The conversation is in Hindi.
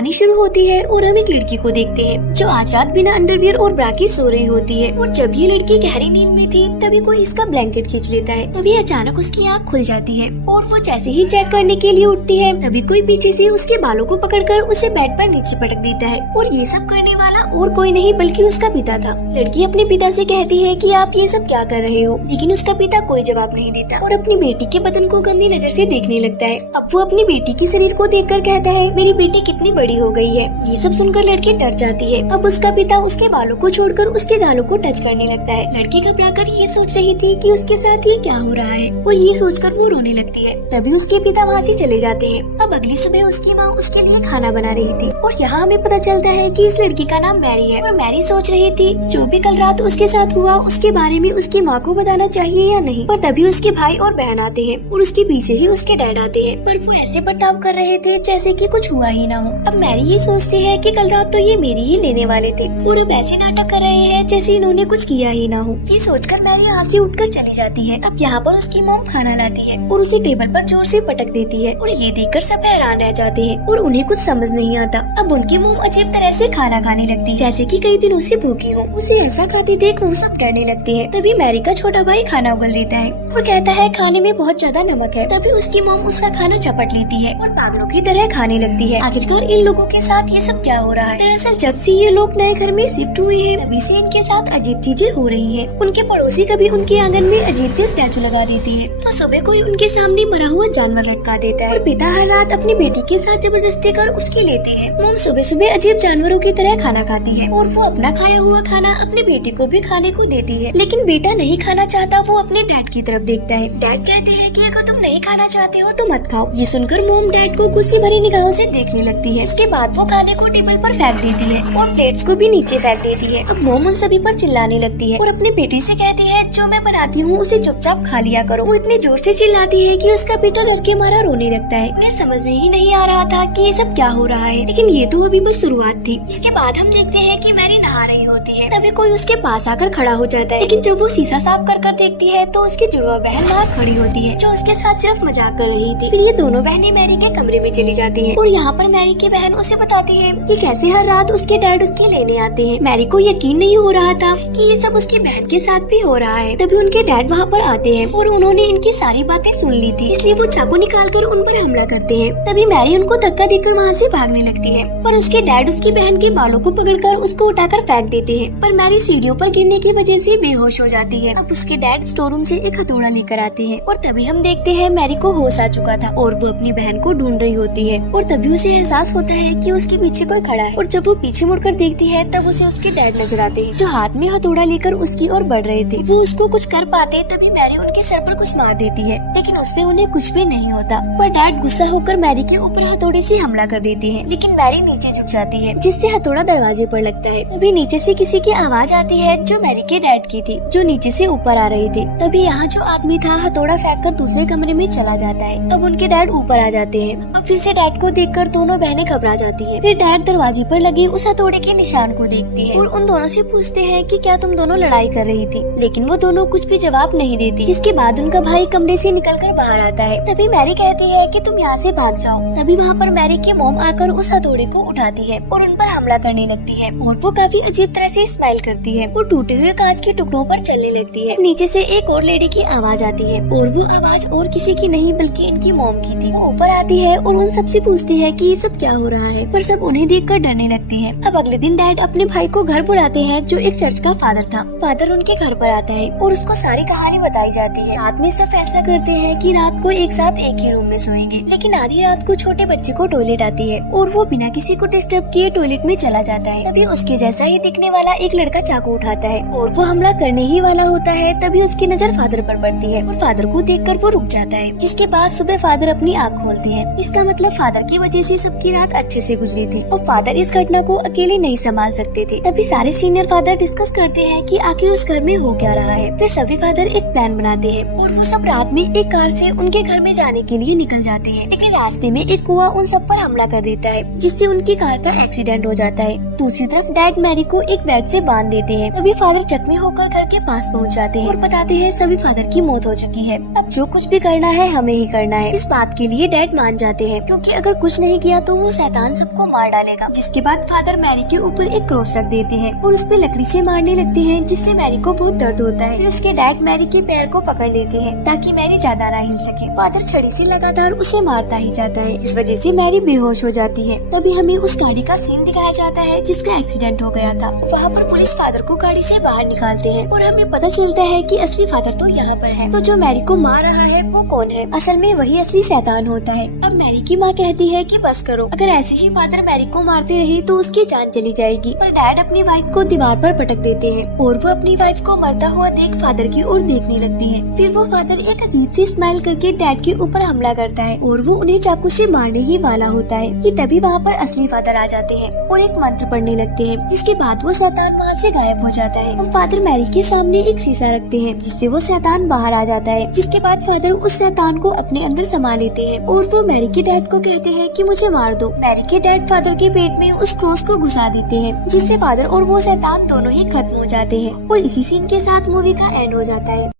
कहानी शुरू होती है और हम एक लड़की को देखते हैं जो आज रात बिना अंडरवियर और ब्रा के सो रही होती है। और जब ये लड़की गहरी नींद में थी तभी कोई इसका ब्लैंकेट खींच लेता है। तभी अचानक उसकी आँख खुल जाती है और वो जैसे ही चेक करने के लिए उठती है तभी कोई पीछे से उसके बालों को पकड़कर उसे बेड पर नीचे पटक देता है। और ये सब करने वाला और कोई नहीं बल्कि उसका पिता था। लड़की अपने पिता से कहती है कि आप ये सब क्या कर रहे हो, लेकिन उसका पिता कोई जवाब नहीं देता और अपनी बेटी के बदन को गंदी नजर से देखने लगता है। अब वो अपनी बेटी के शरीर को देखकर कहता है मेरी बेटी कितनी बड़ी हो गई है। ये सब सुनकर लड़की डर जाती है। अब उसका पिता उसके बालों को छोड़कर उसके गालों को टच करने लगता है। लड़की घबराकर ये सोच रही थी कि उसके साथ ये क्या हो रहा है और ये सोचकर वो रोने लगती है। तभी उसके पिता वहाँ से चले जाते हैं। अब अगली सुबह उसकी माँ उसके लिए खाना बना रही थी और यहाँ हमें पता चलता है कि इस लड़की का नाम मैरी है। और मैरी सोच रही थी जो भी कल रात उसके साथ हुआ उसके बारे में उसकी माँ को बताना चाहिए या नहीं। पर तभी उसके भाई और बहन आते हैं और उसके पीछे ही उसके डैड आते हैं, पर वो ऐसे बर्ताव कर रहे थे जैसे कि कुछ हुआ ही ना हो। अब मैरी ये सोचती है कि कल रात तो ये मेरी ही लेने वाले थे और अब ऐसे नाटक कर रहे हैं जैसे इन्होंने कुछ किया ही ना हो। ये सोचकर मैरी यहाँ से उठकर चली जाती है। अब यहाँ पर उसकी मॉम खाना लाती है और उसे टेबल पर जोर से पटक देती है और ये देखकर सब हैरान रह जाते हैं और उन्हें कुछ समझ नहीं आता। अब उनकी मॉम अजीब तरह से खाना खाने लगती है जैसे कि कई दिनों से भूखी हो। उसे ऐसा खाते देख वो सब डरने लगते हैं। तभी मैरी का छोटा भाई खाना उगल देता है और कहता है खाने में बहुत ज्यादा नमक है। तभी उसकी मॉम उसका खाना झपट लेती है और पागलों की तरह खाने लगती है। आखिरकार इन लोगों के साथ ये सब क्या हो रहा है। दरअसल जब से ये लोग नए घर में शिफ्ट हुए हैं तभी से इनके साथ अजीब चीजें हो रही हैं। उनके पड़ोसी कभी उनके आंगन में अजीब से स्टैचू लगा देती है तो सुबह कोई उनके सामने मरा हुआ जानवर लटका देता है और पिता हर रात अपनी बेटी के साथ जबरदस्ती कर उसकी लेती है। मॉम सुबह सुबह अजीब जानवरों की तरह खाना खाती है और वो अपना खाया हुआ खाना अपनी बेटी को भी खाने को देती है, लेकिन बेटा नहीं खाना चाहता। वो अपने डैड की तरफ देखता है। डैड कहते हैं कि अगर तुम नहीं खाना चाहते हो तो मत खाओ। ये सुनकर मॉम डैड को गुस्से भरी निगाहों से देखने लगती है। इसके बाद वो खाने को टेबल पर फेंक देती है और प्लेट्स को भी नीचे फेंक देती है। अब मॉम उन सभी पर चिल्लाने लगती है और अपनी बेटी से कहती है जो मैं बनाती हूँ उसे चुपचाप खा लिया करो। वो इतने जोर से चिल्लाती है कि उसका बेटा डर के मारा रोने लगता है। उन्हें समझ में ही नहीं आ रहा था कि ये सब क्या हो रहा है, लेकिन ये तो अभी बस शुरुआत थी। इसके बाद हम देखते हैं कि मैरी नहा रही होती है। तभी कोई उसके पास आकर खड़ा हो जाता है, लेकिन जब वो शीशा साफ कर देखती है तो उसकी जुड़वा बहन वहाँ खड़ी होती है जो उसके साथ सिर्फ मजाक कर रही थी। फिर ये दोनों बहनें मैरी के कमरे में चली जाती हैं और यहाँ पर मैरी की बहन उसे बताती है कि कैसे हर रात उसके डैड उसके लेने आते हैं। मैरी को यकीन नहीं हो रहा था कि ये सब उसकी बहन के साथ भी हो रहा है। तभी उनके डैड वहाँ पर आते हैं और उन्होंने इनकी सारी बातें सुन ली थी, इसलिए वो चाकू निकालकर उन पर हमला करते हैं। तभी मैरी उनको धक्का देकर वहाँ से भागने लगती है, पर उसके डैड उसकी बहन के बालों को पकड़कर उसको उठाकर फेंक देते हैं। पर मैरी सीढ़ियों पर गिरने की वजह से बेहोश हो जाती है। अब उसके डैड स्टोर रूम से एक हथौड़ा लेकर आते हैं और तभी हम देखते हैं मैरी को होश आ चुका था और वो अपनी बहन को ढूंढ रही होती है। और तभी उसे एहसास होता है कि उसके पीछे कोई खड़ा है और जब वो पीछे मुड़कर देखती है तब उसे उसके डैड नजर आते हैं जो हाथ में हथौड़ा लेकर उसकी ओर बढ़ रहे थे। वो उसको कुछ कर पाते तभी मैरी उनके सर पर कुछ मार देती है, लेकिन उससे उन्हें कुछ भी नहीं होता। पर डैड गुस्सा होकर मैरी के ऊपर हथौड़े से हमला कर देती है, लेकिन मैरी नीचे झुक जाती है जिससे हथौड़ा दरवाजे पर लगता है। तभी नीचे से किसी की आवाज आती है जो मैरी के डैड की थी जो नीचे से ऊपर आ रही थी। तभी यहाँ जो आदमी था हथौड़ा फेंककर दूसरे कमरे में चला जाता है। अब उनके डैड ऊपर आ जाते हैं। अब फिर से डैड को देखकर दोनों बहनें घबरा जाती हैं। फिर डैड दरवाजे पर लगे उस हथौड़े के निशान को देखती है और उन दोनों से पूछते हैं कि क्या तुम दोनों लड़ाई कर रही थी, लेकिन वो दोनों कुछ भी जवाब नहीं देती। जिसके बाद उनका भाई कमरे से निकलकर बाहर आता है। तभी मैरी कहती है कि तुम यहाँ से भाग जाओ। तभी वहाँ पर मैरी की मॉम आकर उस हथौड़े को उठाती है और उन पर हमला करने लगती है और वो काफी अजीब तरह से स्माइल करती है और टूटे हुए कांच के टुकड़ों पर चलने लगती है। नीचे से एक और लेडी की आवाज आती है और वो आवाज और किसी की नहीं बल्कि इनकी मॉम की थी। वो ऊपर आती है और उन सबसे पूछती है कि ये सब क्या हो रहा है, पर सब उन्हें देखकर डरने लगती है। अब अगले दिन डैड अपने भाई को घर बुलाते हैं जो एक चर्च का फादर था। फादर उनके घर पर आता है और उसको सारी कहानी बताई जाती है। रात में सब फैसला करते हैं कि रात को एक साथ एक ही रूम में सोएंगे, लेकिन आधी रात को छोटे बच्चे को टॉयलेट आती है और वो बिना किसी को डिस्टर्ब किए टॉयलेट में चला जाता है। तभी उसके जैसा ही दिखने वाला एक लड़का चाकू उठाता है और वो हमला करने ही वाला होता है। तभी उसकी नजर फादर पर पड़ती है और फादर को देखकर वो रुक जाता है। जिसके बाद सुबह फादर अपनी आँख खोलते हैं। इसका मतलब फादर की वजह से सबकी रात अच्छे से गुजरी थी और फादर इस घटना को अकेले नहीं संभाल सकते थे। तभी सारे सीनियर फादर डिस्कस करते हैं कि आखिर उस घर में हो क्या रहा है। है। फिर सभी फादर एक प्लान बनाते हैं और वो सब रात में एक कार से उनके घर में जाने के लिए निकल जाते हैं, लेकिन रास्ते में एक कुआं उन सब पर हमला कर देता है, जिससे उनकी कार का एक्सीडेंट हो जाता है। दूसरी तरफ डैड मैरी को एक बेड से बांध देते हैं। तभी फादर जख्मी होकर घर के पास पहुंच जाते हैं और बताते हैं सभी फादर की मौत हो चुकी है, अब जो कुछ भी करना है हमें ही करना है। इस बात के लिए डैड मान जाते हैं, क्योंकि अगर कुछ नहीं किया तो वो शैतान सबको मार डालेगा। जिसके बाद फादर मैरी के ऊपर एक क्रॉस रख देते हैं और उस पे लकड़ी से मारने लगते हैं, जिससे मैरी को बहुत दर्द होता है। फिर उसके डैड मैरी के पैर को पकड़ लेते हैं ताकि मैरी ज्यादा ना हिल सके। फादर छड़ी से लगातार उसे मारता ही जाता है, इस वजह से मैरी बेहोश हो जाती है। तभी हमें उस गाड़ी का सीन दिखाया जाता है जिसका एक्सीडेंट हो गया था। वहाँ पर पुलिस फादर को गाड़ी से बाहर निकालते हैं और हमें पता चलता है कि असली फादर तो यहाँ पर है। तो जो मैरी को मार रहा है वो कौन है? असल में वही असली शैतान होता है। अब मैरी की माँ कहती है कि बस करो, अगर ऐसे ही फादर मैरी को मारते रहे तो उसकी जान चली जाएगी। पर डैड अपनी वाइफ को दीवार पर पटक देते हैं और वो अपनी वाइफ को मरता हुआ देख फादर की ओर देखने लगती है। फिर वो फादर एक अजीब सी स्माइल करके डैड के ऊपर हमला करता है और वो उन्हें चाकू से मारने ही वाला होता है कि तभी वहाँ पर असली फादर आ जाते हैं और एक मंत्र पढ़ने लगते हैं, जिसके बाद वो शैतान वहाँ से गायब हो जाता है। और फादर मैरी के सामने एक शीशा रखते हैं, जिससे वो शैतान बाहर आ जाता है। जिसके बाद फादर उस शैतान को अपने अंदर समा लेते हैं और वो मैरी के डैड को कहते हैं कि मुझे मार दो। मैरी के डैड फादर के पेट में उस क्रॉस को घुसा देते हैं, जिससे फादर और वो शैतान दोनों ही खत्म हो जाते हैं और इसी सीन के साथ मूवी का एंड हो जाता है।